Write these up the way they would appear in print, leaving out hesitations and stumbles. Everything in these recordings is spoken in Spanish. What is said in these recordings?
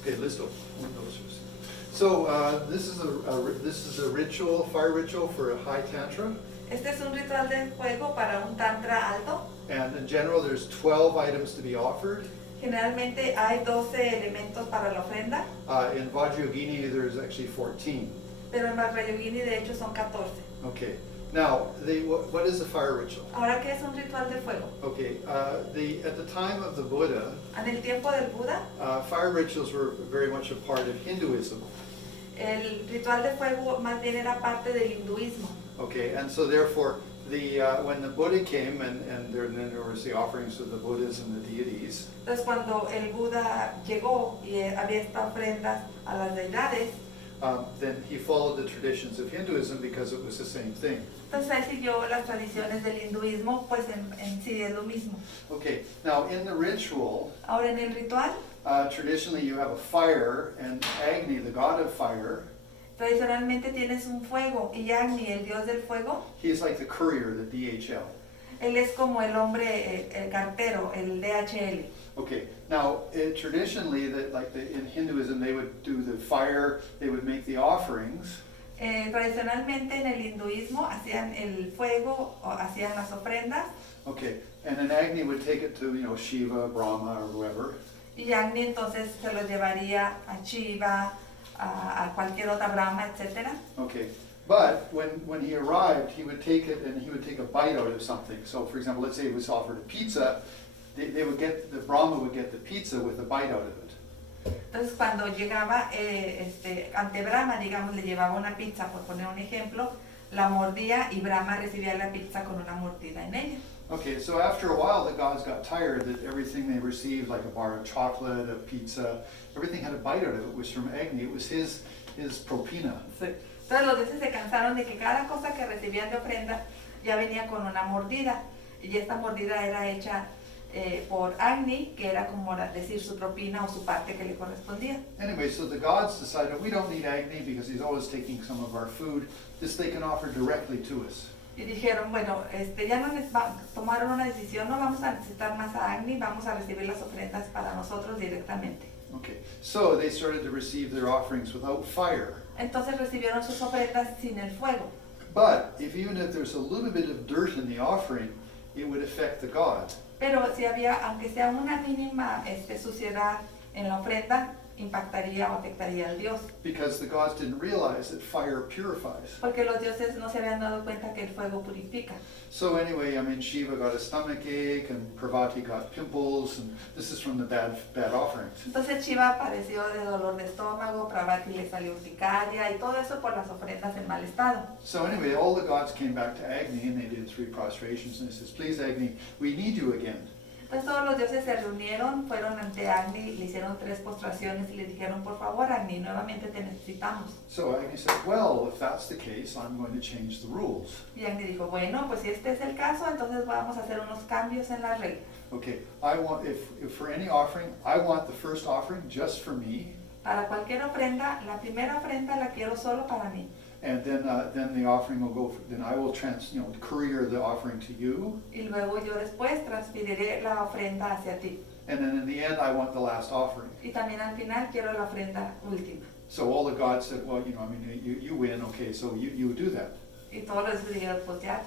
Okay, listo. So this is a ritual, fire ritual for a high tantra. Este es un ritual de fuego para un tantra alto. And in general, there's 12 items to be offered. Generalmente hay 12 elementos para la ofrenda, In Vajrayogini, there's actually 14. pero en Vajrayogini de hecho son 14. Okay. Now, what is a fire ritual? Ahora, ¿qué es un ritual de fuego? Okay. At the time of the Buddha, En el tiempo del Buda, fire rituals were very much a part of Hinduism. el ritual de fuego más bien era parte del hinduismo. Okay, and so therefore, when the Buddha came, and then there was the offerings of the Buddhas and the deities. Entonces, cuando el Buda llegó y había estas ofrendas a las deidades, Then he followed the traditions of Hinduism because it was the same thing. entonces él siguió las tradiciones del hinduismo, pues en sí es lo mismo. Okay, now in the ritual, Ahora, en el ritual, traditionally you have a fire, and Agni, the god of fire, tradicionalmente tienes un fuego, y Agni, el dios del fuego, he's like the courier, the DHL. él es como el hombre, el cartero, el DHL. Okay, now traditionally, in Hinduism, they would do the fire, they would make the offerings. Tradicionalmente en el hinduismo hacían el fuego, o hacían las ofrendas, Okay, and then Agni would take it to, Shiva, Brahma, or whoever. y Agni entonces se lo llevaría a Shiva, a cualquier otra Brahma, etc. Okay, but when he arrived, he would take it and he would take a bite out of something. So, for example, let's say it was offered a pizza, the Brahma would get the pizza with a bite out of it. Entonces cuando llegaba ante Brahma, digamos, le llevaba una pizza, por poner un ejemplo, la mordía y Brahma recibía la pizza con una mordida en ella. Okay, so after a while, the gods got tired that everything they received, like a bar of chocolate, a pizza, everything had a bite out of it, was from Agni. It was his propina. Sí. Entonces los dioses se cansaron de que cada cosa que recibían de ofrenda ya venía con una mordida, y esta mordida era hecha por Agni, que era como decir su propina o su parte que le correspondía. Anyway, so the gods decided we don't need Agni because he's always taking some of our food. This they can offer directly to us. Y dijeron, bueno, ya no tomaron una decisión, no vamos a necesitar más a Agni, vamos a recibir las ofrendas para nosotros directamente. Okay, so they started to receive their offerings without fire. Entonces recibieron sus ofrendas sin el fuego. But even if there's a little bit of dirt in the offering, it would affect the god. Pero si había, aunque sea una mínima suciedad en la ofrenda, impactaría o afectaría al dios. Because the gods didn't realize that fire purifies. Porque los dioses no se habían dado cuenta que el fuego purifica. So anyway, Shiva got a stomach ache and Parvati got pimples, and this is from the bad offerings. Entonces Shiva padeció de dolor de estómago, Parvati le salió urticaria y todo eso por las ofrendas en mal estado. So anyway, all the gods came back to Agni and they did 3 prostrations, and they says, please Agni, we need you again. Entonces todos los dioses se reunieron, fueron ante Agni, le hicieron 3 postraciones y le dijeron, por favor Agni, nuevamente te necesitamos. So Agni said, well, if that's the case, I'm going to change the rules. Y Agni dijo, bueno, pues si este es el caso, entonces vamos a hacer unos cambios en la regla. Okay, I want, if for any offering, I want the first offering just for me. Para cualquier ofrenda, la primera ofrenda la quiero solo para mí. And then the offering will go. Then I will courier the offering to you. Y luego yo después transferiré la ofrenda hacia ti. And then in the end, I want the last offering. Y también al final quiero la ofrenda última. So all the gods said, well, you win. Okay, so you do that. Y todos los dioses dijeron, pues ya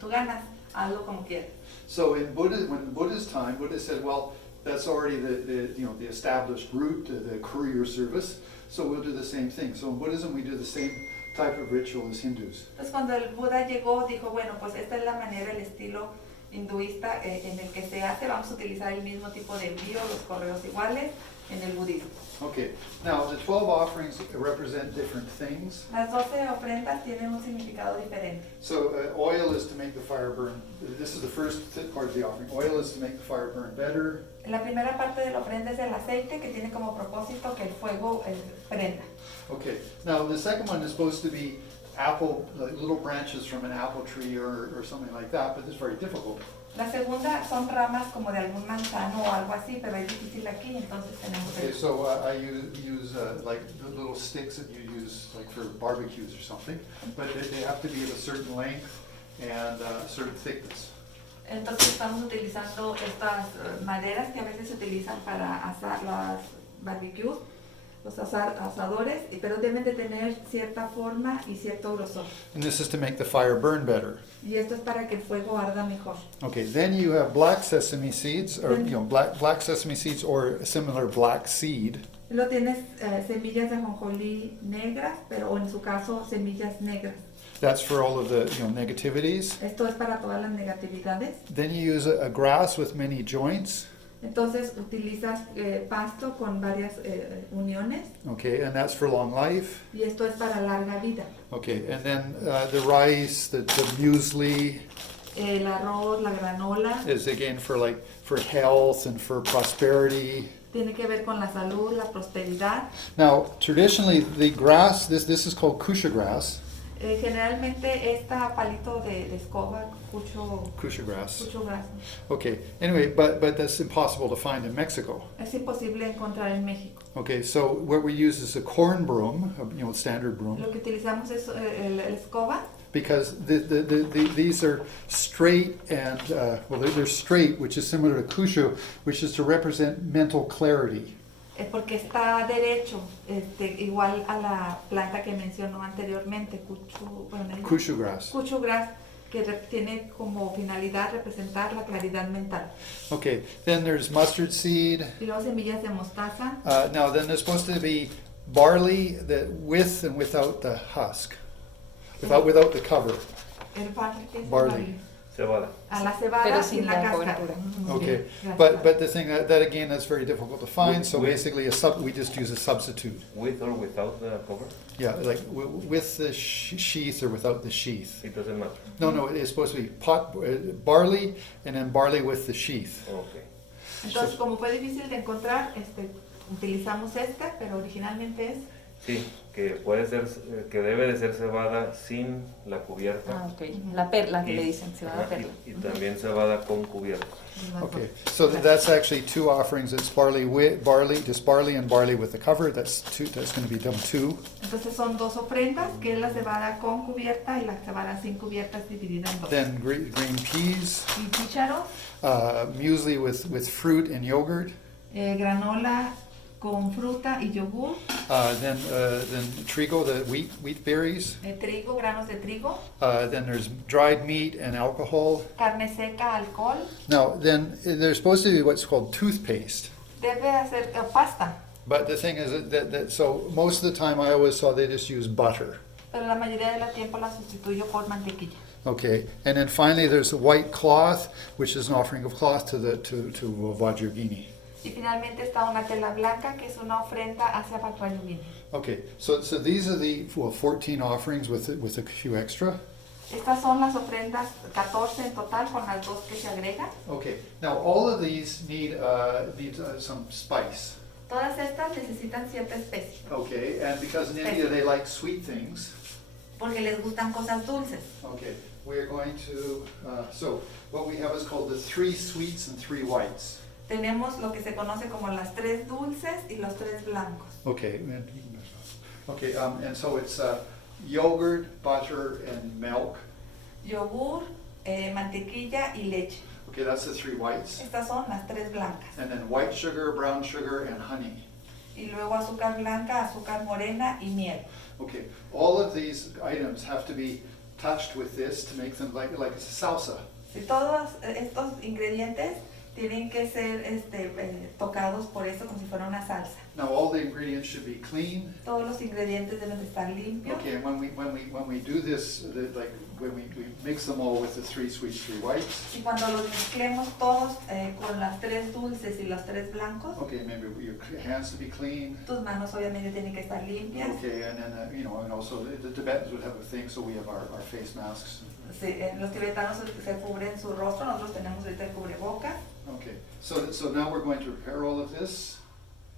tú ganas, hazlo como quieras. So in Buddha's time, Buddha said, well, that's already the established route, the courier service. So we'll do the same thing. So in Buddhism, we do the same type of ritual as Hindus. Entonces cuando el Buda llegó, dijo, bueno, pues esta es la manera, el estilo hinduista en el que se hace, vamos a utilizar el mismo tipo de envío, los correos iguales, en el budismo. Okay, now the 12 offerings represent different things. Las 12 ofrendas tienen un significado diferente. So oil is to make the fire burn. This is the first part of the offering. Oil is to make the fire burn better. La primera parte de la ofrenda es el aceite, que tiene como propósito que el fuego prenda. Okay, now the second one is supposed to be apple, like little branches from an apple tree or something like that, but it's very difficult. La segunda son ramas como de algún manzano o algo así, pero es difícil aquí, entonces tenemos Okay, so I use like the little sticks that you use like for barbecues or something, but they have to be of a certain length and a certain thickness. Entonces estamos utilizando estas maderas que a veces se utilizan para asar las barbecues. los asadores, pero deben de tener cierta forma y cierto grosor. And this is to make the fire burn better. Y esto es para que el fuego arda mejor. Okay, then you have black sesame seeds, or black sesame seeds, or a similar black seed. Luego tienes semillas de ajonjolí negras, pero o en su caso semillas negras. That's for all of the negativities. Esto es para todas las negatividades. Then you use a grass with many joints. Entonces utilizas pasto con varias uniones. Okay, and that's for long life. Y esto es para larga vida. Okay, and then the rice, the muesli El arroz, la granola, is again for health and for prosperity. tiene que ver con la salud, la prosperidad. Now, traditionally, the grass, this is called kusha grass. Generalmente esta palito de escoba, Kusha grass. cucho graso, Okay, anyway, but that's impossible to find in Mexico. es imposible encontrar en México. Okay, so what we use is a corn broom, standard broom, Lo que utilizamos es la escoba, because these are straight and, they're straight, which is similar to kusha, which is to represent mental clarity. porque está derecho, igual a la planta que mencionó anteriormente, Kusha grass. cucho gras, que tiene como finalidad representar la claridad mental. Okay, then there's mustard seed. Y luego semillas de mostaza. Now, then there's supposed to be barley that with and without the husk, without the cover. El barley, ¿qué es el Barley. Cebada. A la cebada Pero sin sin la la cáscara. cobertura. Okay, Gracias. but the thing that again is very difficult to find. So With- basically, we just use a substitute. With or without the cover? Yeah, like with the sheath or without the sheath. It doesn't matter. No, it's supposed to be barley and then barley with the sheath. Okay. Entonces, como fue difícil de encontrar, utilizamos pero originalmente es Sí, que puede ser, que debe de ser cebada sin la cubierta. Ah, ok. La perla que Y- le dicen, cebada ajá, perla. y también cebada con cubierta. Okay, so that's actually two offerings. It's barley just barley and barley with the cover. That's two. That's going to be done two. Entonces son dos ofrendas, que es la cebada con cubierta y la cebada sin cubierta es dividida en dos. Then green peas, Y chícharos, muesli with fruit and yogurt. granola con fruta y yogur, Then trigo, the wheat berries. trigo, granos de trigo, Then there's dried meat and alcohol. carne seca, alcohol. Now, then there's supposed to be what's called toothpaste. Debe hacer pasta, But the thing is that so most of the time I always saw they just use butter. pero la mayoría del tiempo la sustituyo por mantequilla. Okay, and then finally there's a white cloth, which is an offering of cloth to Vajragini. Y finalmente está una tela blanca, que es una ofrenda hacia Vajrayogini. Okay, so these are the 14 offerings with a few extra. Estas son las ofrendas 14 en total con las dos que se agregan. Okay, now all of these need some spice. Todas estas necesitan cierta especie, Okay, and because in India they like sweet things. porque les gustan cosas dulces. Okay, we're going to so what we have is called the 3 sweets and 3 whites. Tenemos lo que se conoce como las 3 dulces y los 3 blancos. Okay, okay, and so it's yogurt, butter, and milk. Yogur, mantequilla y leche. Okay, that's the 3 whites. Estas son las 3 blancas. And then white sugar, brown sugar, and honey. Y luego azúcar blanca, azúcar morena y miel. Okay, all of these items have to be touched with this to make them like a salsa. Y todos estos ingredientes tienen que ser tocados por eso como si fuera una salsa. Now all the ingredients should be clean. Todos los ingredientes deben de estar limpios. Okay, and when we do this, when we mix them all with the 3 sweets, 3 whites. Y cuando los mezclemos todos con las 3 dulces y los 3 blancos, Okay, maybe your hands to be clean. tus manos obviamente tienen que estar limpias. Okay, and then and also the Tibetans would have a thing, so we have our face masks. Sí, los tibetanos se cubren su rostro, nosotros tenemos ahorita el cubrebocas. Okay, so now we're going to prepare all of this.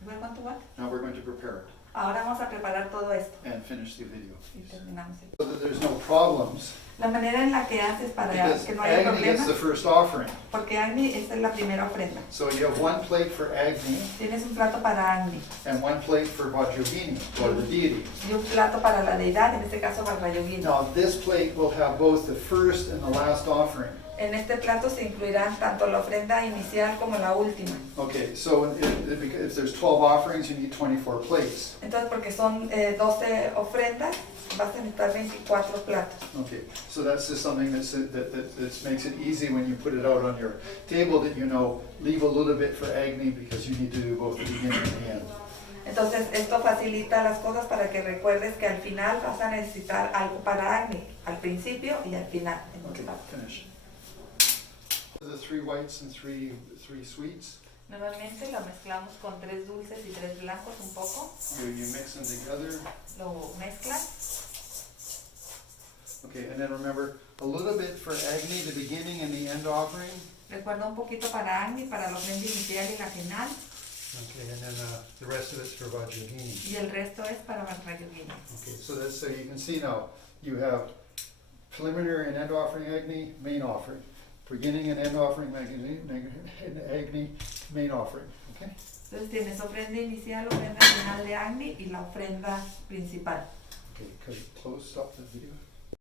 ¿Ven cuánto va? Now we're going to prepare it Ahora vamos a preparar todo esto and finish the video. y terminamos. So that there's no problems, La manera en la que haces para because que no haya Agni is problemas, the first offering. porque Agni esta es la primera ofrenda. So you have 1 plate for Agni Tienes un plato para Agni and 1 plate for Vajragini, or the deity. y un plato para la deidad, en este caso Vajrayogini. Now this plate will have both the first and the last offering. En este plato se incluirán tanto la ofrenda inicial como la última. Okay, so if there's 12 offerings, you need 24 plates. Entonces, porque son 12 ofrendas, vas a necesitar 24 platos. Okay, so that's just something that makes it easy when you put it out on your table, that you know, leave a little bit for Agni because you need to do both the beginning and the end. Entonces, esto facilita las cosas para que recuerdes que al final vas a necesitar algo para Agni, al principio y al final. Okay, finish. The 3 whites and three sweets. Normalmente lo mezclamos con 3 dulces y 3 blancos un poco. You mix them together. Lo mezclas. Okay, and then remember, a little bit for Agni, the beginning and the end offering. Recuerda un poquito para Agni, para la ofrenda inicial y la final. Okay, and then the rest of it's for Vajrayogini. Y el resto es para Vajrayogini. Okay, so that's, so you can see now, you have preliminary and end offering Agni, main offering. Beginning and end offering Agni, main offering. Okay? Entonces tienes ofrenda inicial, ofrenda final de Agni y la ofrenda principal. Okay, could you close, stop the video?